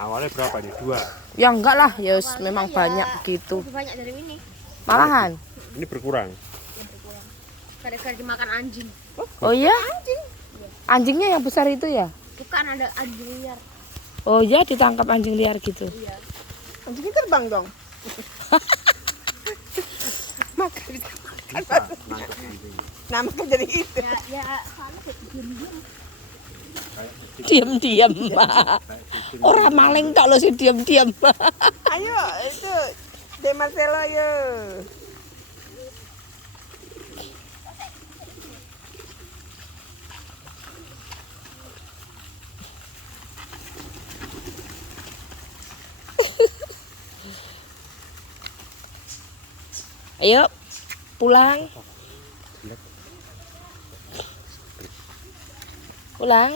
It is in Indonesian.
Awalnya berapa nih? 2. Ya enggak lah, ya Awalnya memang ya banyak begitu. lebih banyak dari ini. Malahan. Ini berkurang. Ya berkurang. Gara-gara dimakan anjing. Oh iya? Anjingnya yang besar itu ya? Bukan ada anjing liar. Oh iya, ditangkap anjing liar gitu. Iya. Anjingnya terbang dong. Makan bisa makan. Bisa nangkep anjing. Nah, makan jadi itu. Ya soalnya kayak diam-diam. Diam-diam. Orang maling tak lo sih diam-diam. Ayo, itu De Marcelo yo. Ayo, pulang. Pulang.